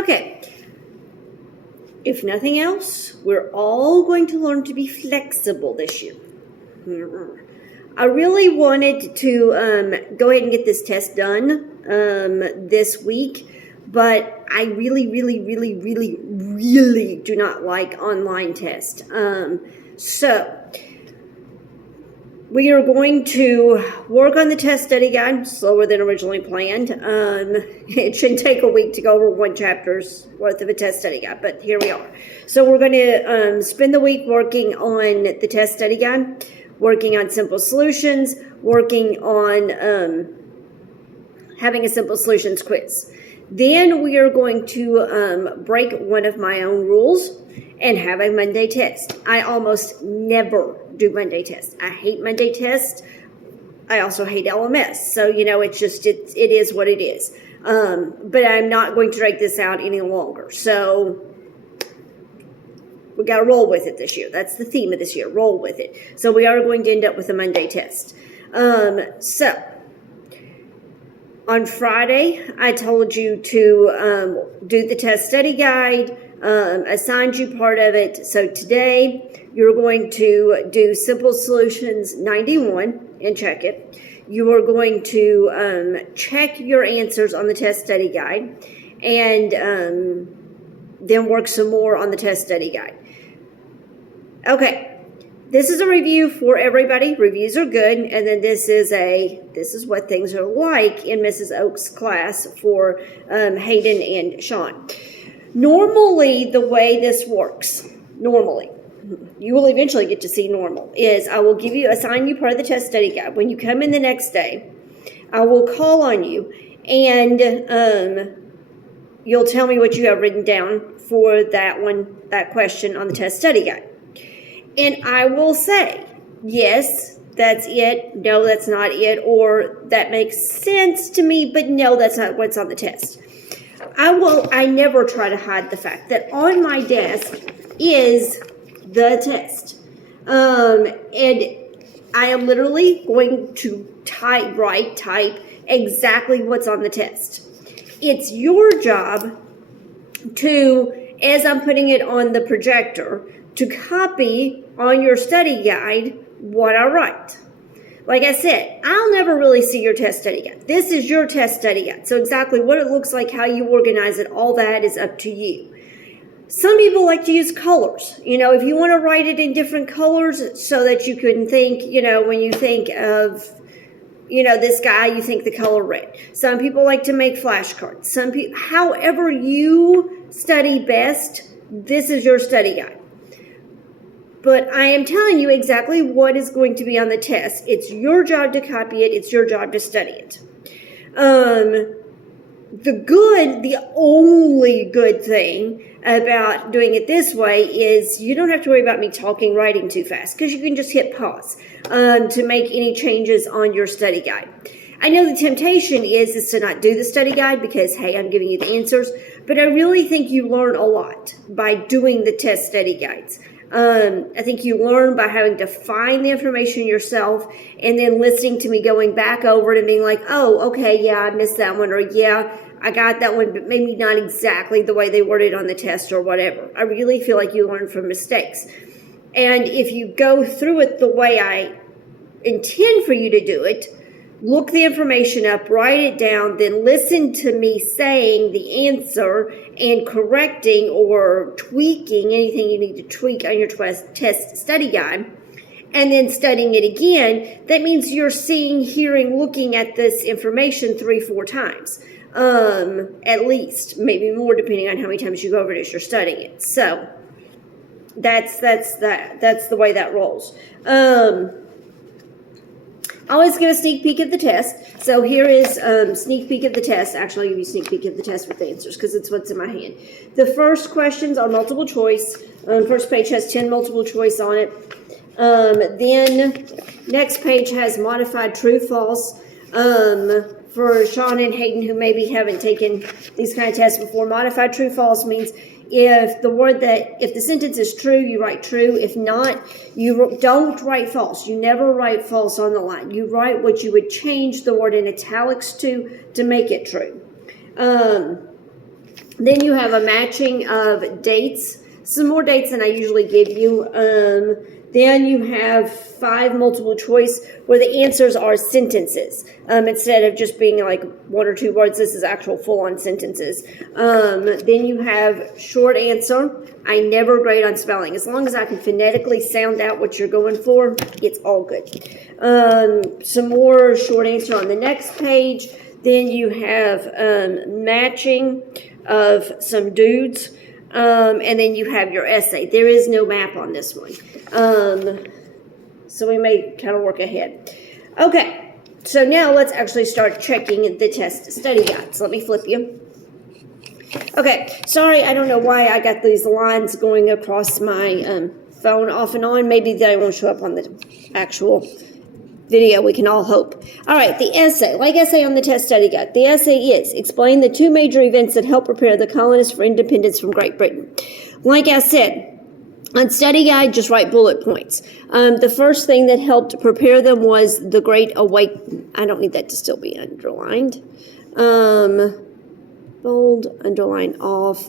Okay. If nothing else, we're all going to learn to be flexible this year. I really wanted to go ahead and get this test done this week, but I really do not like online tests. So we are going to work on the test study guide slower than originally planned. It shouldn't take a week to go over one chapter's worth of a test study guide, but here we are. So we're going to spend the week working on the test study guide, working on simple solutions, working on having a simple solutions quiz. Then we are going to break one of my own rules and have a Monday test. I almost never do Monday tests. I hate Monday tests. I also hate LMS. So, you know, it's just, it is what it is. But I'm not going to drag this out any longer. So we got to roll with it this year. That's the theme of this year, roll with it. So we are going to end up with a Monday test. So on Friday, I told you to do the test study guide, assigned you part of it. So today, you're going to do Simple Solutions 91 and check it. You are going to check your answers on the test study guide and then work some more on the test study guide. Okay. This is a review for everybody. Reviews are good, and then this is what things are like in Mrs. Oak's class for Hayden and Sean. Normally, the way this works, you will eventually get to see normal, is I will assign you part of the test study guide. When you come in the next day, I will call on you, and you'll tell me what you have written down for that question on the test study guide. And I will say, yes, that's it. No, that's not it. Or that makes sense to me, but no, that's not what's on the test. I never try to hide the fact that on my desk is the test. And I am literally going to type exactly what's on the test. It's your job to, as I'm putting it on the projector, to copy on your study guide what I write. Like I said, I'll never really see your test study guide. This is your test study guide. So exactly what it looks like, how you organize it, all that is up to you. Some people like to use colors. You know, if you want to write it in different colors so that you can think, you know, when you think of, you know, this guy, you think the color red. Some people like to make flashcards. Some people, however you study best, this is your study guide. But I am telling you exactly what is going to be on the test. It's your job to copy it. It's your job to study it. The only good thing about doing it this way is you don't have to worry about me writing too fast, because you can just hit pause to make any changes on your study guide. I know the temptation is to not do the study guide because, hey, I'm giving you the answers, but I really think you learn a lot by doing the test study guides. I think you learn by having to find the information yourself and then listening to me going back over it and being like, oh, okay, yeah, I missed that one, or yeah, I got that one, but maybe not exactly the way they worded on the test or whatever. I really feel like you learn from mistakes. And if you go through it the way I intend for you to do it, look the information up, write it down, then listen to me saying the answer and correcting or tweaking anything you need to tweak on your test study guide, and then studying it again. That means you're seeing, hearing, looking at this information 3-4 times, at least, maybe more depending on how many times you go over it as you're studying it. So that's the way that rolls. I always give a sneak peek of the test. So here is sneak peek of the test. Actually, I'll give you a sneak peek of the test with the answers because it's what's in my hand. The first questions are multiple choice. First page has 10 multiple choice on it. Then next page has modified true, false. For Sean and Hayden, who maybe haven't taken these kind of tests before, modified true, false means if the sentence is true, you write true. If not, you don't write false. You never write false on the line. You write what you would change the word in italics to make it true. Then you have a matching of dates, some more dates than I usually give you. Then you have 5 multiple choice where the answers are sentences. Instead of just being like 1 or 2 words, this is actual full-on sentences. Then you have short answer. I never grade on spelling. As long as I can phonetically sound out what you're going for, it's all good. Some more short answer on the next page. Then you have matching of some dudes. And then you have your essay. There is no map on this one. So we may kind of work ahead. Okay, so now let's actually start checking the test study guides. Let me flip you. Okay, sorry, I don't know why I got these lines going across my phone off and on. Maybe they won't show up on the actual video, we can all hope. All right, the essay, like essay on the test study guide. The essay is, explain the 2 major events that helped prepare the colonists for independence from Great Britain. Like I said, on study guide, just write bullet points. The first thing that helped prepare them was the Great Awakening. I don't need that to still be underlined. Bold, underline off,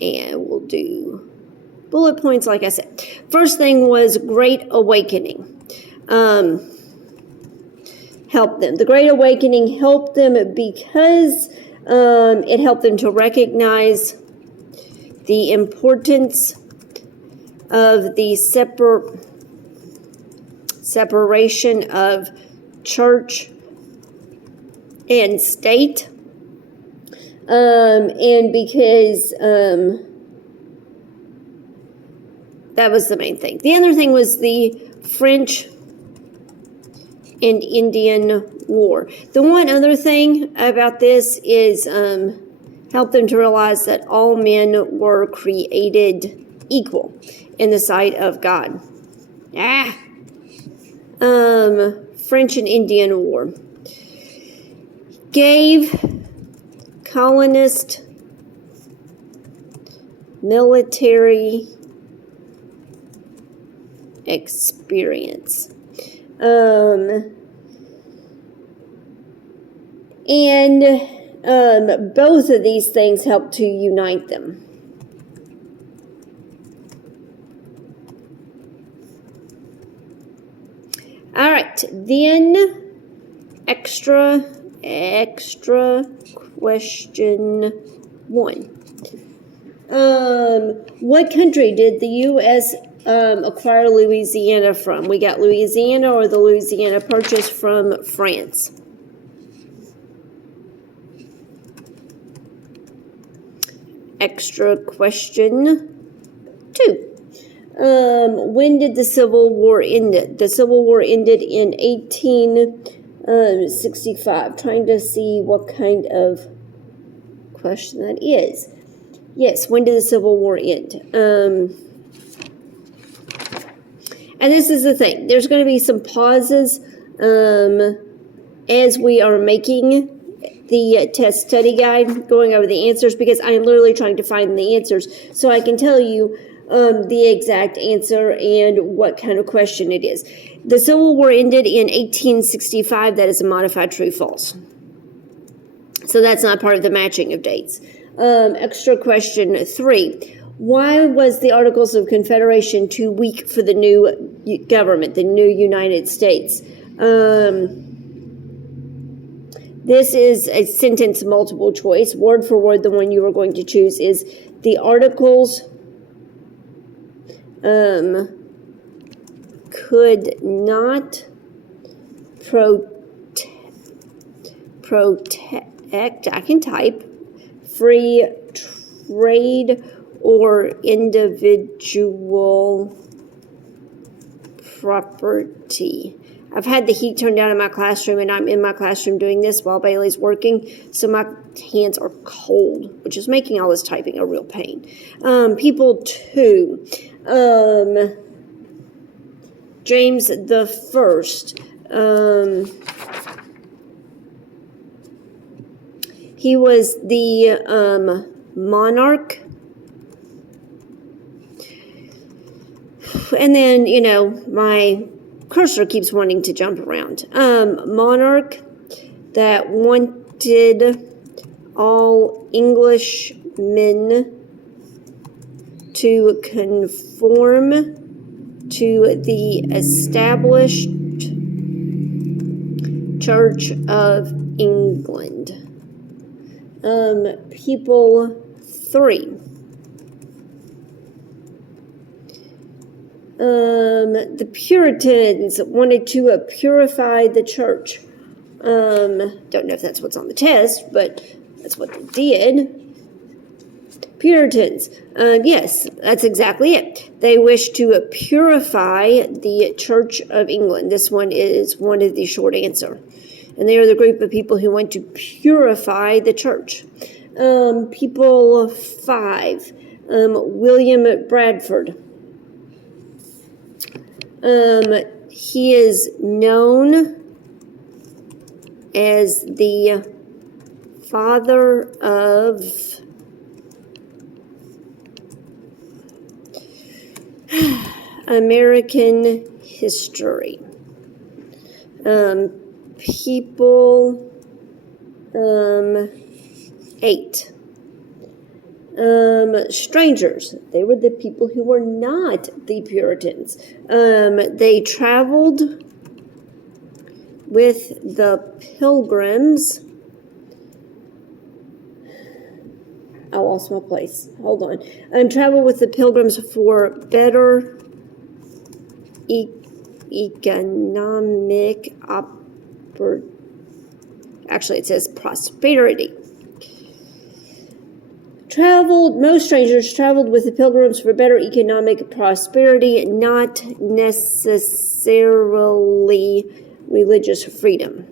and we'll do bullet points like I said. First thing was Great Awakening. Helped them. The Great Awakening helped them because it helped them to recognize the importance of the separation of church and state, and because that was the main thing. The other thing was the French and Indian War. The one other thing about this is help them to realize that all men were created equal in the sight of God. French and Indian War gave colonist military experience. Both of these things help to unite them. All right, then extra question 1. What country did the U.S. Acquire Louisiana from? We got Louisiana or the Louisiana Purchase from France. Extra question 2. When did the Civil War end? The Civil War ended in 1865. Trying to see what kind of question that is. Yes, when did the Civil War end? And this is the thing. There's going to be some pauses as we are making the test study guide, going over the answers, because I'm literally trying to find the answers so I can tell you the exact answer and what kind of question it is. The Civil War ended in 1865. That is a modified true-false. So that's not part of the matching of dates. Extra question 3. Why was the Articles of Confederation too weak for the new government, the new United States? This is a sentence multiple choice. Word for word, the one you are going to choose is the Articles could not protect, I can type, free trade or individual property. I've had the heat turned down in my classroom, and I'm in my classroom doing this while Bailey's working, so my hands are cold, which is making all this typing a real pain. People 2. James the First. He was the monarch. And then, my cursor keeps wanting to jump around. Monarch that wanted all Englishmen to conform to the established Church of England. People 3. The Puritans wanted to purify the church. Don't know if that's what's on the test, but that's what they did. Puritans. Yes, that's exactly it. They wish to purify the Church of England. This one is one of the short answer. And they are the group of people who want to purify the church. People 5. William Bradford. He is known as the father of American history. People 8. Strangers. They were the people who were not the Puritans. They traveled with the Pilgrims. I lost my place. Hold on. Traveled with the Pilgrims for better economic Actually, it says prosperity. Most strangers traveled with the Pilgrims for better economic prosperity, not necessarily religious freedom.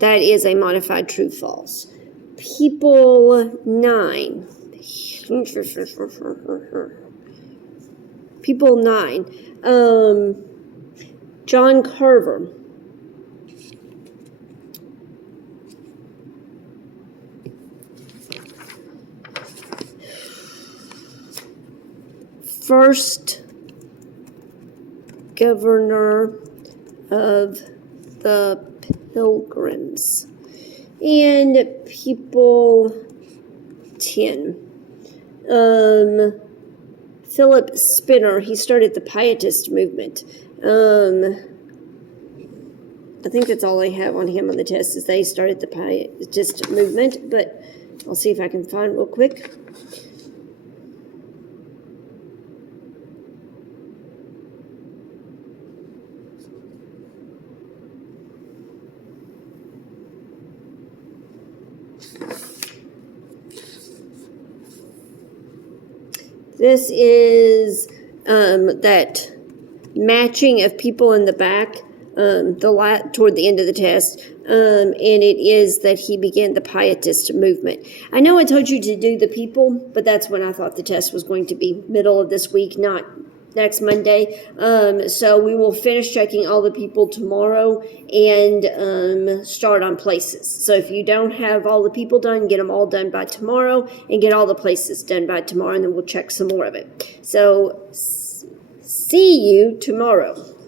That is a modified true-false. People 9. People 9. John Carver. First governor of the Pilgrims. And people 10. Philip Spinner, he started the Pietist movement. I think that's all I have on him on the test is they started the Pietist movement, but I'll see if I can find real quick. This is that matching of people in the back toward the end of the test, and it is that he began the Pietist movement. I know I told you to do the people, but that's when I thought the test was going to be, middle of this week, not next Monday. So we will finish checking all the people tomorrow and start on places. So if you don't have all the people done, get them all done by tomorrow and get all the places done by tomorrow, and then we'll check some more of it. So see you tomorrow.